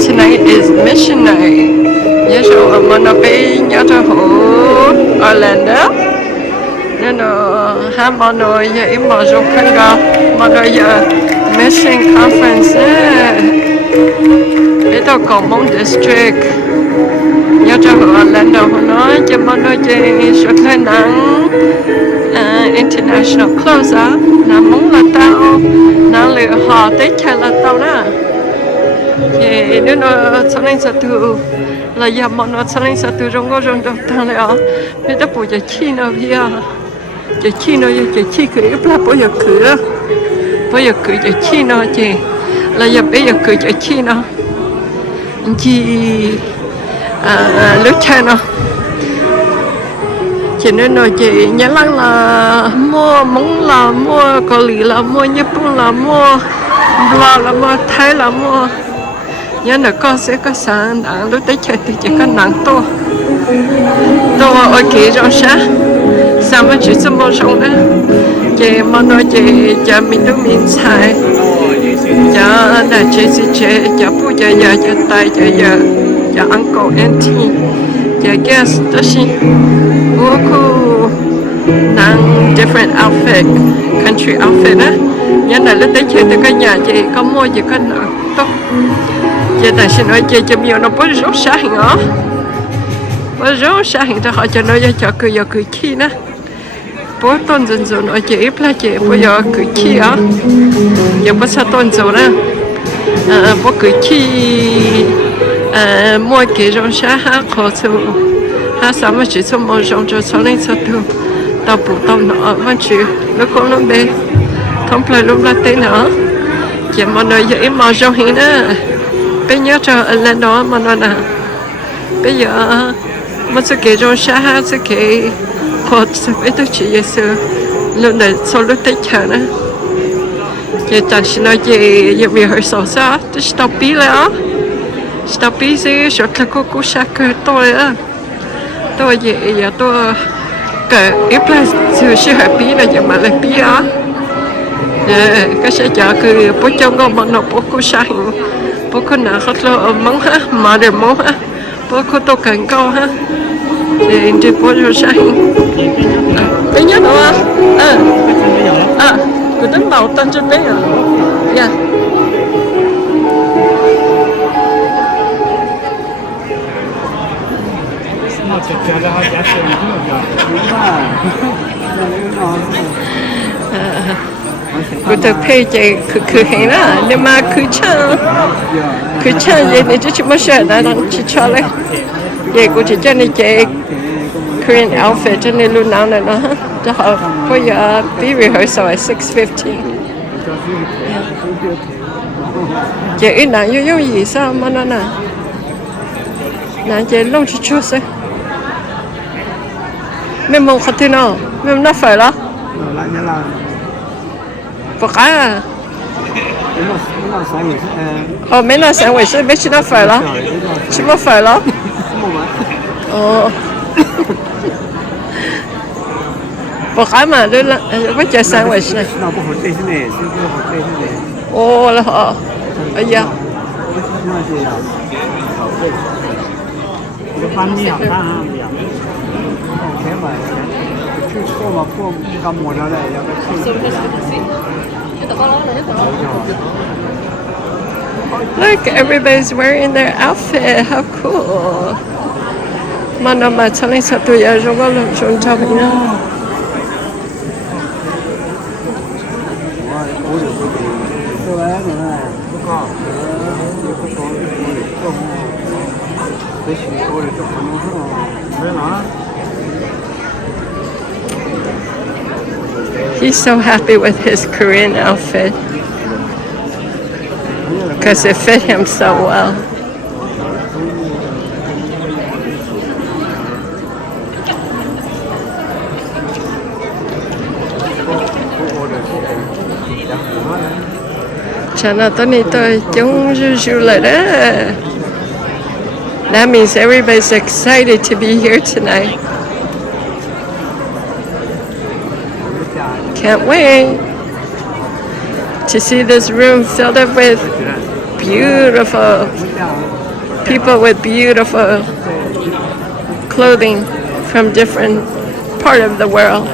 tonight is missionary. Nhớ số ở mà nó bị nhớ cho hồ Orlando. Nên nó ham mà nó giờ im mà rồi khăn gặp mà nó giờ mission conference để tao còn Hmong district. Nhớ cho hồ Orlando họ nói cho mà nó chơi xuất lên nắng international close á, là muốn là tao nó lựa họ tới chơi là tao đó. Thì nếu nó sau này sẽ từ là giờ mà nó sau này sẽ từ trong cái trong đó thằng này bây giờ bây giờ chi nó bây giờ chi nó giờ chi cứ là bây giờ giờ chi nó chị là giờ bây giờ cứ giờ chi nó chi lúc chơi nó chỉ nên nói chị nhớ lắm là mua món là mua cà lì là mua nhật bản là mua bò là mua thái là mua nhớ là con sẽ có sáng nắng lúc tới chơi thì chỉ có nắng to ở kia rồi sao mà chỉ xem một xong đó chị mà nói chị cho mình đúng mình xài cho là chị cho bố cho giờ cho tay cho giờ cho uncle auntie cho guest đó xin bố cô nàng different outfit country outfit á nhớ là lúc tới chơi tới cái nhà chị có mua gì có nắng tốt chị tại sao nói chị cho nhiều nó bớt rốt sáng hình ó bớt rốt sáng hình cho họ cho nó cho cười chi nữa bố tôn dần dần nói chị ít là chị bây giờ cười chi á giờ bố sao tôn dần nữa bố cười chi mua cái rong sáng ha khó chịu ha sao mà chỉ cho mua rong cho sau này sao được tao bù tao nọ vẫn chịu nó không nó bê không phải lúc là tên nữa chị mà nói vậy mà rong hình nữa bây giờ cho lên đó mà nói là bây giờ mà sẽ kể rong sáng ha sẽ kể họ sẽ biết tôi chỉ vậy sự lúc này sau lúc tết chờ nữa chị chẳng xin nói chị giờ bị hơi sầu sao tôi stop bí lại stop bí gì sợ là cô sát cơ tôi á tôi vậy giờ tôi cái ít là sự sẽ hơi bí là giờ mà lại bí á cái sẽ chờ cứ bố chồng con mà nó bố cô sát bố cô nào hết lo mắng ha mà để mắng ha bố cô tôi cần câu ha để đi bố cho sát bây giờ đó cứ tính bảo tên trên đấy à dạ tôi tự phê chị cứ hình đó nhưng mà cứ chăng vậy thì chỉ mới sợ là đang chỉ cho lấy vậy của chị cho nên chị Korean outfit cho nên luôn nào này nó cho họ bây giờ be rehearsal at 6:15 chị ít nào yêu gì sao mà nó nè nè chị lông chị chua sao mình muốn khát thế nào mình nó phải đó bọc à mấy nó sáng vậy mấy chị nó phải đó chị nó phải đó bọc cái mà đây là với chơi sáng vậy này là họ bây giờ look, everybody's wearing their outfit. How cool! Mà chaneng sa tu ya rong ga long chong cha bi na. He's so happy with his Korean outfit because it fit him so well. Chana tani tôi chúng du lại đó. That means everybody's excited to be here tonight. Can't wait to see this room filled up with beautiful people with beautiful clothing from different part of the world.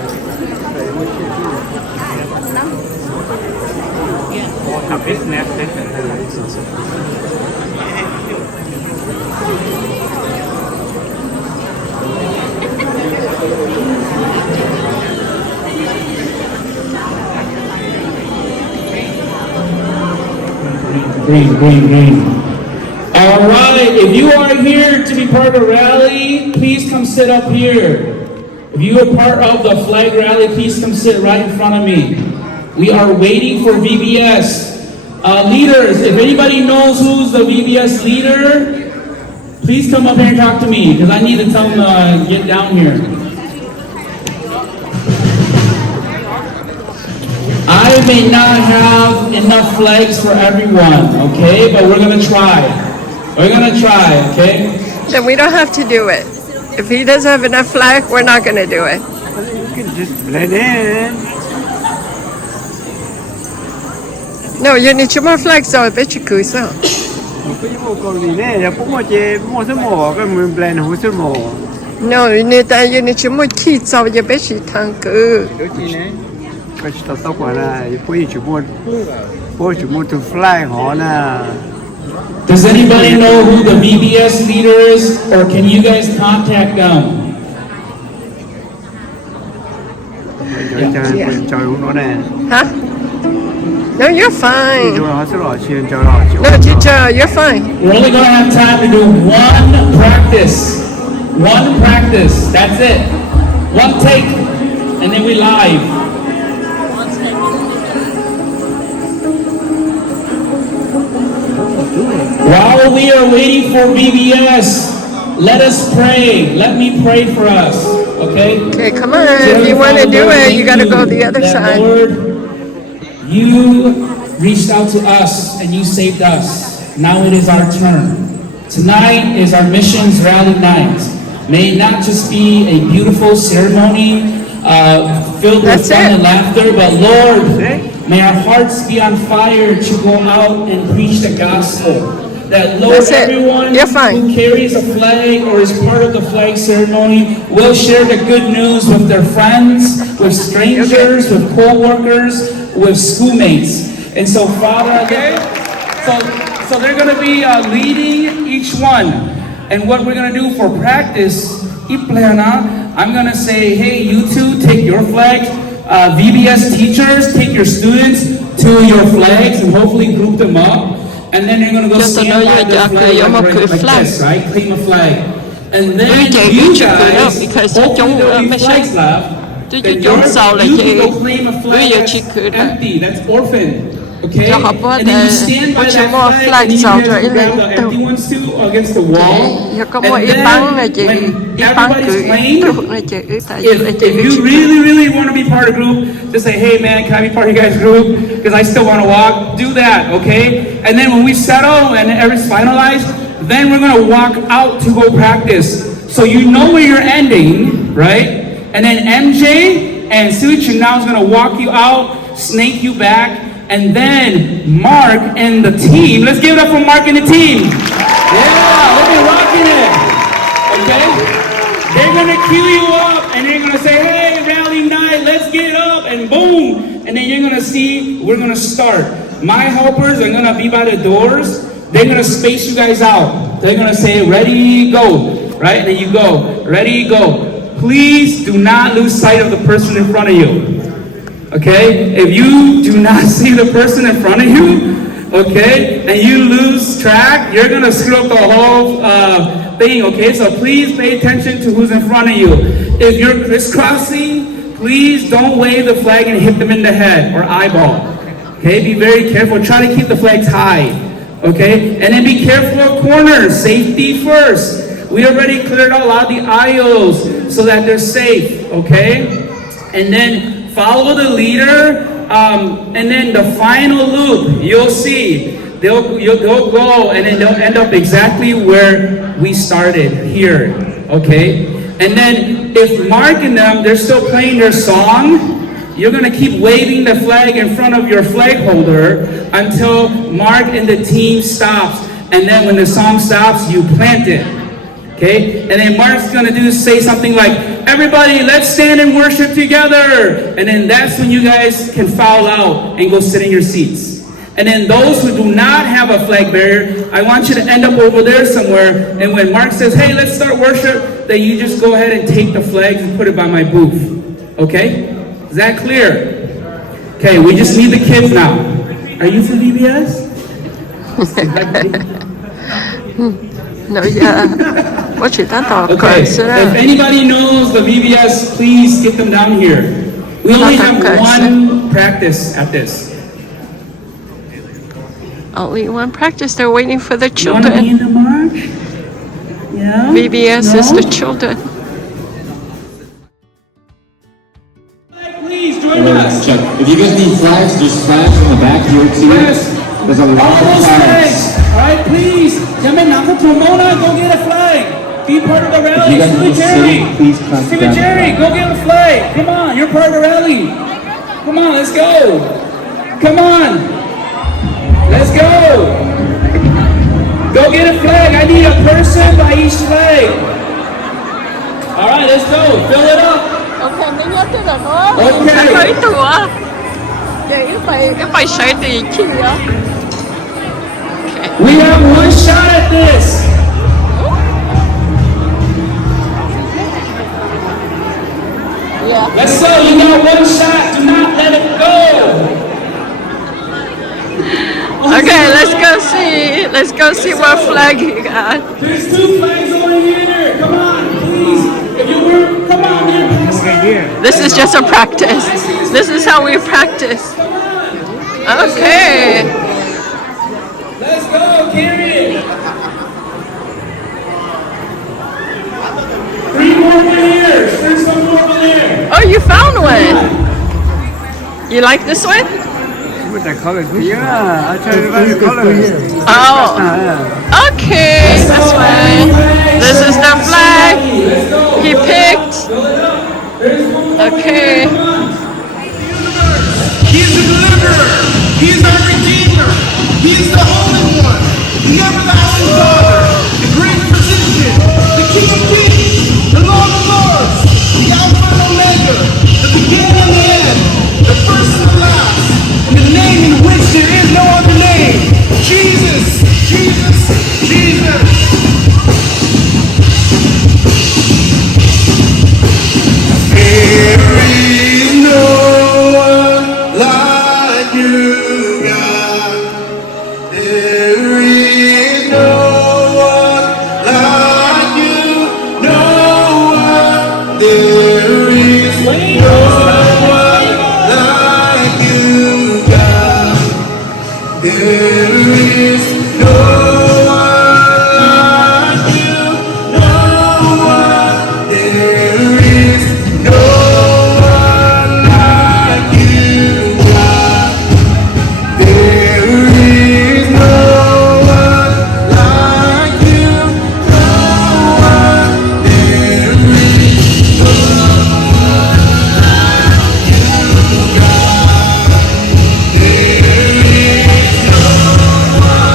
Green. All right, if you are here to be part of the rally, please come sit up here. If you are part of the flag rally, please come sit right in front of me. We are waiting for VBS. Leaders, if anybody knows who's the VBS leader, please come up here and talk to me, because I need to tell them get down here. I may not have enough flags for everyone, okay? But we're gonna try. Okay? Then we don't have to do it. If he doesn't have enough flag, we're not going to do it. You can just blend in. No, you need more flags so I bet you could so. No, you need more kids so you bet you can go. Does anybody know who the VBS leader is, or can you guys contact them? Huh? No, you're fine. No, teacher, you're fine. We're only going to have time to do one practice. That's it. One take, and then we live. While we are waiting for VBS, let us pray. Let me pray for us, okay? Okay, come on. If you want to do it, you got to go the other side. Lord, you reached out to us and you saved us. Now it is our turn. Tonight is our missions rally night. May it not just be a beautiful ceremony filled with fun and laughter, but Lord, may our hearts be on fire to go out and preach the gospel. That Lord, everyone who carries a flag or is part of the flag ceremony will share the good news with their friends, with strangers, with co-workers, with schoolmates. And so, Father, so they're going to be leading each one. And what we're going to do for practice, I'm going to say, hey, you two, take your flags. VBS teachers, take your students to your flags and hopefully group them up. And then you're going to go stand by the flag like this, right? Claim a flag. And then you guys, hopefully there'll be flags left. Then you can go claim a flag that's empty, that's orphan. Okay? And then you stand by that flag and you guys grab the empty ones too against the wall. And then when everybody's playing, if you really want to be part of a group, just say, hey man, can I be part of you guys' group? Because I still want to walk. Do that, okay? And then when we settle and everything's finalized, then we're going to walk out to go practice. So you know where you're ending, right? And then MJ and Suchi now is going to walk you out, snake you back, and then Mark and the team, let's give it up for Mark and the team. Yeah, look at rocking it. Okay? They're gonna cue you up and they're gonna say, hey, rally night, let's get up, and boom. And then you're gonna see, we're gonna start. My helpers are gonna be by the doors. They're gonna space you guys out. They're gonna say, ready, go. Right? And then you go, ready, go. Please do not lose sight of the person in front of you. Okay, if you do not see the person in front of you, okay, and you lose track, you're gonna screw up the whole thing, okay? So please pay attention to who's in front of you. If you're crisscrossing, please don't wave the flag and hit them in the head or eyeball. Okay, be very careful. Try to keep the flags high, okay? And then be careful of corners. Safety first. We already cleared out a lot of the aisles so that they're safe, okay? And then follow the leader, and then the final loop, you'll see, they'll go and then they'll end up exactly where we started, here, okay? And then if Mark and them, they're still playing their song, you're going to keep waving the flag in front of your flag holder until Mark and the team stops. And then when the song stops, you plant it. Okay? And then Mark's going to say something like, everybody, let's stand and worship together. And then that's when you guys can foul out and go sit in your seats. And then those who do not have a flag bearer, I want you to end up over there somewhere. And when Mark says, hey, let's start worship, then you just go ahead and take the flags and put it by my booth. Okay? Is that clear? Okay, we just need the kids now. Are you from VBS? No, yeah. What you done talk? Okay, if anybody knows the VBS, please get them down here. We only have one practice at this. Only one practice. They're waiting for the You want to be in children. the march? Yeah? VBS is No? the children. Please join us. Check. If you guys need flags, there's flags in the back here too. Yes. There's a lot All of those flags. flags. All right, please. Yamen Naka Pomona, go get a flag. Be part of the rally. you guys Steve need to Jerry. sit, please come Steve down. Jerry, go get a flag. Come on, you're part of the rally. Come on, let's go. Come on. Let's go. Go get a flag. I need a person by each flag. All right, let's go. Fill it up. Okay, mình nhớ tới là nó. Okay. Phải tụa. Cái bài sợi thì chi á. We have one shot at this. Yeah. Let's go. You got one shot. Do not let it go. Okay, let's go see. Let's go see what flag you got. There's two flags over here. Come on, please. If you were, come on, man. This is just a practice. This is how we practice. Okay. Let's go, carry it. 3 more over here. There's some more over there. Oh, you found one. You like this one? With the colors. Yeah, I tell you about the colors. Oh. Okay, this one. This is the flag he picked. Okay. He is the deliverer. He is our redeemer. He is the Holy One, the everlasting Father, the great physician, the King of Kings, the Lord of Lords, the Alpha and Omega, the beginning and the end, the first and the last, and the name in which there is no other name. Jesus, Jesus, Jesus. There is no one like you, God. There is no one like you, no one. There is no one like you, God. There is no one like you, no one. There is no one like you, God. There is no one like you, no one. There is no one like you, God. There is no one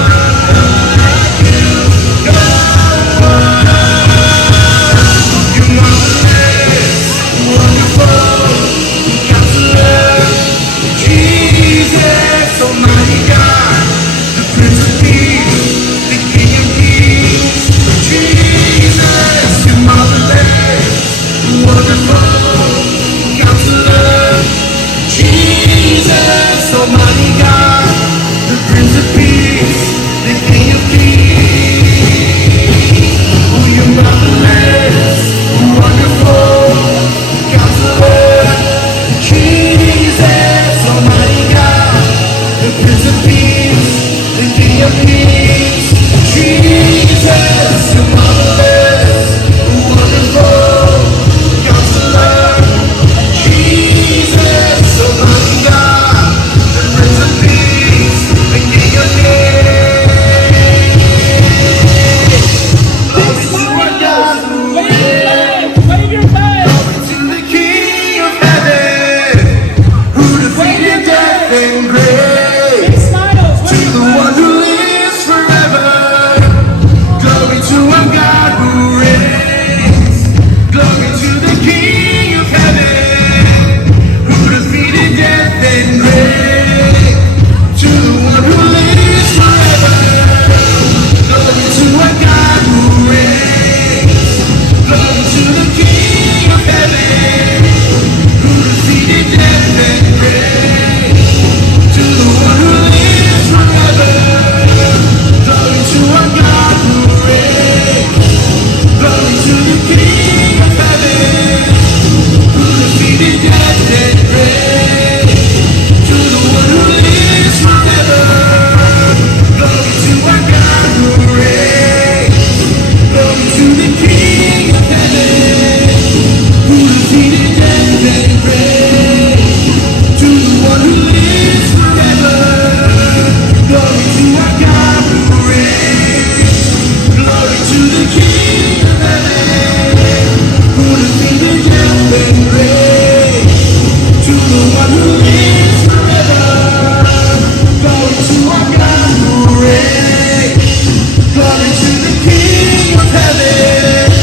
heaven,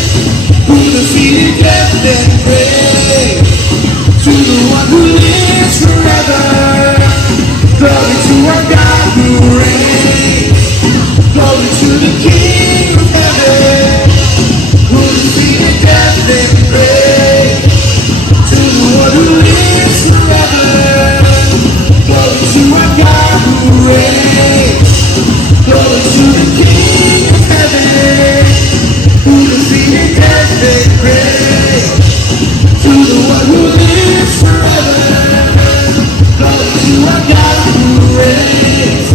who defeated death and grave. To the one who lives forever, glory to our God who reigns. Glory to the King of heaven, who defeated death and grave. To the one who lives forever, glory to our God who reigns. Glory to the King of heaven, who defeated death and grave. To the one who lives forever, glory to our God who reigns.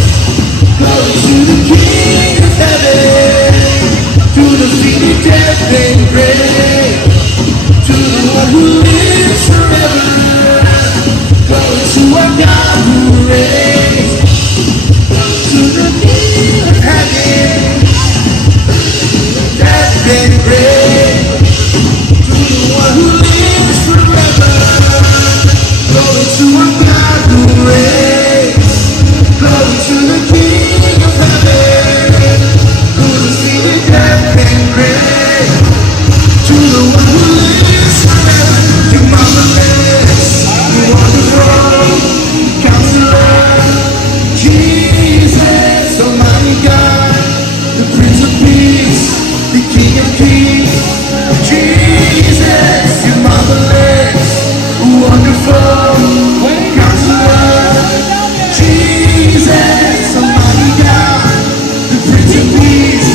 Glory to the King of heaven, who defeated death and grave. To the one who lives forever, glory to our God who reigns. To the King of heaven, death and grave. To the one who lives forever, glory to our God who reigns. Glory to the King of heaven, who defeated death and grave. To the one who lives forever, you marvelous, you wonderful, Counselor, Jesus, Almighty God, the Prince of Peace, the King of Kings. Jesus, you marvelous, wonderful, Counselor, Jesus, Almighty God, the Prince of Peace.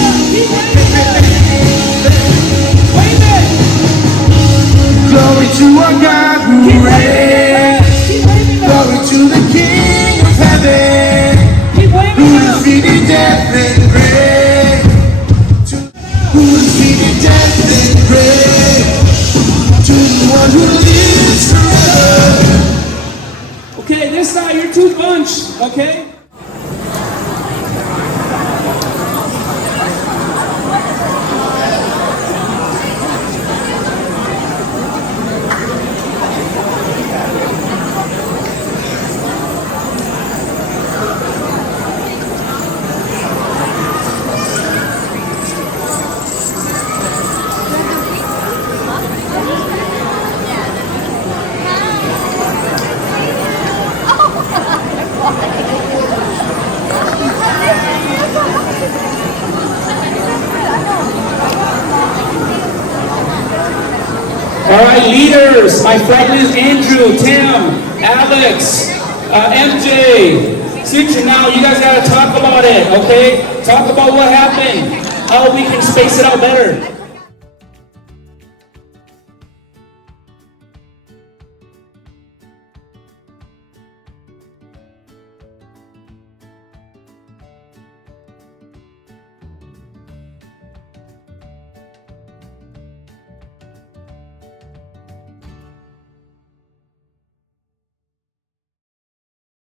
Glory to our God who reigns. Glory to the King of heaven, who defeated death and grave. Who defeated death and grave. To the one who lives forever. Okay, this side, you're too bunched, okay? All right, leaders, my friends Andrew, Tim, Alex, MJ, Citra, now you guys gotta talk about it, okay? Talk about what happened, how we can space it out better.